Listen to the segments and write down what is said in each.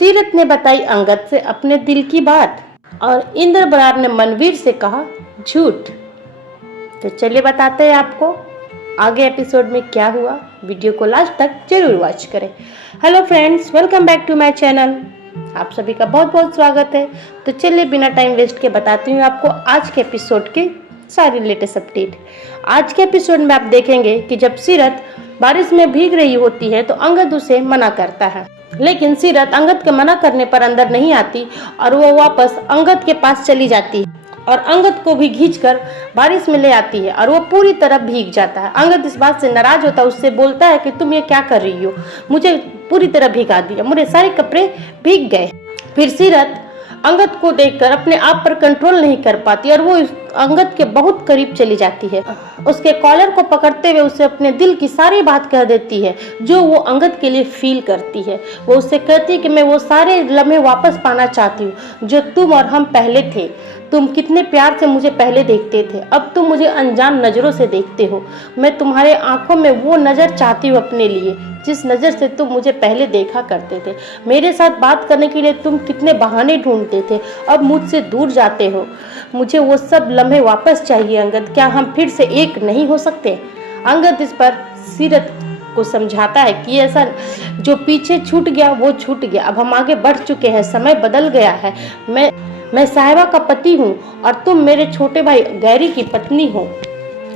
सीरत ने बताई अंगद से अपने दिल की बात और इंद्र बरार ने मनवीर से कहा झूठ। तो चलिए बताते हैं आपको आगे एपिसोड में क्या हुआ। वीडियो को लास्ट तक जरूर वॉच करें। Hello friends, welcome back to my channel. आप सभी का बहुत बहुत स्वागत है। तो चलिए बिना टाइम वेस्ट के बताती हूँ आपको आज के एपिसोड की सारी लेटेस्ट अपडेट। आज के एपिसोड में आप देखेंगे कि जब सीरत बारिश में भीग रही होती है तो अंगद उसे मना करता है, लेकिन सीरत अंगद के मना करने पर अंदर नहीं आती और वो वापस अंगद के पास चली जाती है और अंगद को भी खींचकर बारिश में ले आती है और वो पूरी तरह भीग जाता है। अंगद इस बात से नाराज होता है, उससे बोलता है कि तुम ये क्या कर रही हो, मुझे पूरी तरह भिगा दिया, मेरे सारे कपड़े भीग गए। फिर सीरत अंगद को देखकर अपने आप पर कंट्रोल नहीं कर पाती और वो अंगद के बहुत करीब चली जाती है। उसके कॉलर को पकड़ते हुए उसे अपने दिल की सारी बात कह देती है जो वो अंगद के लिए फील करती है। वो उससे कहती है कि मैं वो सारे लम्हे वापस पाना चाहती हूँ जो तुम और हम पहले थे। तुम कितने प्यार से मुझे पहले देखते थे, अब तुम मुझे अनजान नजरों से देखते हो। मैं तुम्हारे आंखों में वो नजर चाहती हूँ अपने लिए जिस नज़र से तुम मुझे पहले देखा करते थे। मेरे साथ बात करने के लिए तुम कितने बहाने ढूंढते थे, अब मुझसे दूर जाते हो। मुझे वो सब लम्हे वापस चाहिए अंगद, क्या हम फिर से एक नहीं हो सकते? अंगद इस पर सीरत को समझाता है कि ऐसा जो पीछे छूट गया वो छूट गया, अब हम आगे बढ़ चुके हैं, समय बदल गया है। मैं साहिबा का पति हूँ और तुम मेरे छोटे भाई गैरी की पत्नी हो।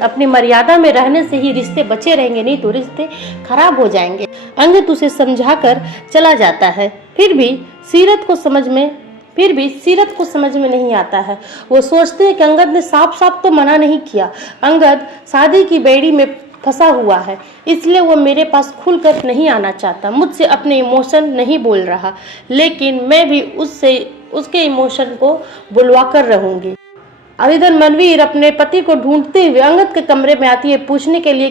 अपनी मर्यादा में रहने से ही रिश्ते बचे रहेंगे, नहीं तो रिश्ते खराब हो जाएंगे। अंगद उसे समझाकर चला जाता है। फिर भी सीरत को समझ में नहीं आता है। वो सोचते हैं कि अंगद ने साफ साफ तो मना नहीं किया, अंगद शादी की बेड़ी में फंसा हुआ है, इसलिए वो मेरे पास खुलकर नहीं आना चाहता, मुझसे अपने इमोशन नहीं बोल रहा, लेकिन मैं भी उसके इमोशन को बुलवा कर रहूंगी। और इधर मनवीर अपने पति को ढूंढते हुए अंगद के कमरे में आती है पूछने के लिए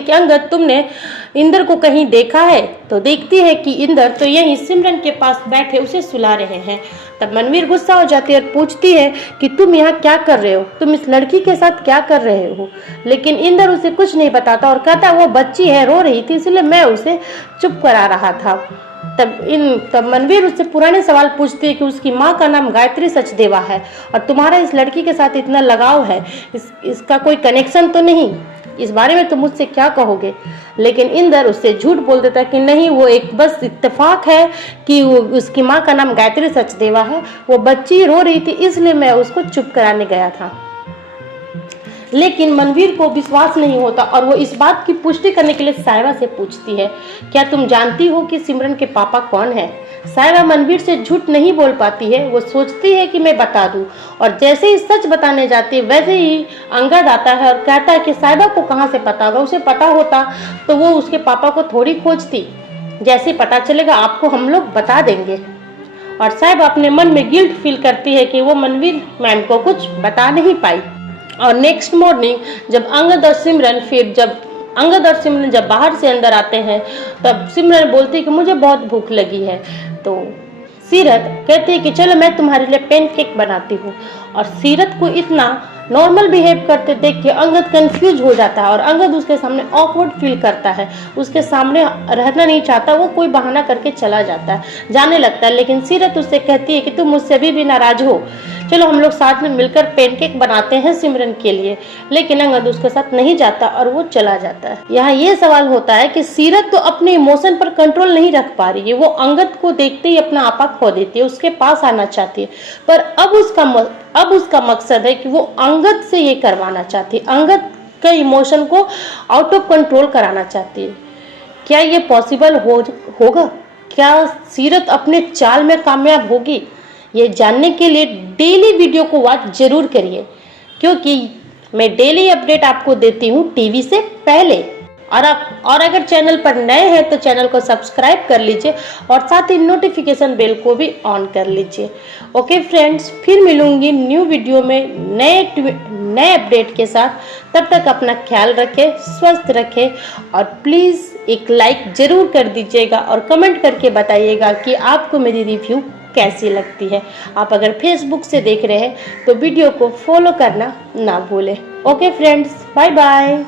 कि अंगद तुमने इंद्र को कहीं देखा है? तो देखती है कि इंद्र तो यहीं सिमरन के पास बैठे उसे सुला रहे हैं। तब मनवीर गुस्सा हो जाती है और पूछती है कि तुम यहाँ क्या कर रहे हो, तुम इस लड़की के साथ क्या कर रहे हो? लेकिन इंद्र उसे कुछ नहीं बताता और कहता वो बच्ची है, रो रही थी, इसलिए मैं उसे चुप करा रहा था। तब मनवीर उससे पुराने सवाल पूछती है कि उसकी माँ का नाम गायत्री सचदेवा है और तुम्हारा इस लड़की के साथ इतना लगाव है, इसका कोई कनेक्शन तो नहीं? इस बारे में तुम मुझसे क्या कहोगे? लेकिन इंद्र उससे झूठ बोल देता है कि नहीं, वो एक बस इत्तेफाक है कि उसकी माँ का नाम गायत्री सचदेवा है, वो बच्ची रो रही थी इसलिए मैं उसको चुप कराने गया था। लेकिन मनवीर को विश्वास नहीं होता और वो इस बात की पुष्टि करने के लिए साहिबा से पूछती है, क्या तुम जानती हो कि सिमरन के पापा कौन है? साहिबा मनवीर से झूठ नहीं बोल पाती है, वो सोचती है कि मैं बता दूं, और जैसे ही सच बताने जाती है वैसे ही अंगद आता है और कहता है कि साहिबा को कहाँ से पता होगा, उसे पता होता तो वो उसके पापा को थोड़ी खोजती, जैसे पता चलेगा आपको हम लोग बता देंगे। और साहिबा अपने मन में गिल्ट फील करती है कि वो मनवीर मैम को कुछ बता नहीं पाई। और नेक्स्ट मॉर्निंग जब अंगद और सिमरन जब बाहर से अंदर आते हैं तब सिमरन बोलती है कि मुझे बहुत भूख लगी है। तो सीरत कहती है कि चलो मैं तुम्हारे लिए पैनकेक बनाती हूँ। और सीरत को इतना नॉर्मल बिहेव करते देख के अंगद कंफ्यूज हो जाता है और अंगद उसके सामने ऑकवर्ड फील करता है, उसके सामने रहना नहीं चाहता, वो कोई बहाना करके चला जाने लगता है। लेकिन सीरत उससे कहती है कि तुम मुझसे अभी भी नाराज हो, चलो हम लोग साथ में मिलकर पैनकेक बनाते हैं सिमरन के लिए। लेकिन अंगद उसके साथ नहीं जाता और वो चला जाता है। यहाँ ये सवाल होता है कि सीरत तो अपने इमोशन पर कंट्रोल नहीं रख पा रही है, वो अंगद को देखते ही अपना आपा खो देती है, उसके पास आना चाहती है, पर अब उसका मकसद है कि वो अंगद से ये करवाना चाहती है, अंगद के इमोशन को आउट ऑफ कंट्रोल कराना चाहती है। क्या ये पॉसिबल होगा? क्या सीरत अपने चाल में कामयाब होगी? ये जानने के लिए डेली वीडियो को वॉच जरूर करिए, क्योंकि मैं डेली अपडेट आपको देती हूँ टीवी से पहले। और अगर चैनल पर नए हैं तो चैनल को सब्सक्राइब कर लीजिए और साथ ही नोटिफिकेशन बेल को भी ऑन कर लीजिए। ओके फ्रेंड्स, फिर मिलूंगी न्यू वीडियो में नए अपडेट के साथ। तब तक अपना ख्याल रखें, स्वस्थ रखें और प्लीज़ एक लाइक जरूर कर दीजिएगा और कमेंट करके बताइएगा कि आपको मेरी रिव्यू कैसी लगती है। आप अगर फेसबुक से देख रहे हैं तो वीडियो को फॉलो करना ना भूलें। Okay friends, bye bye.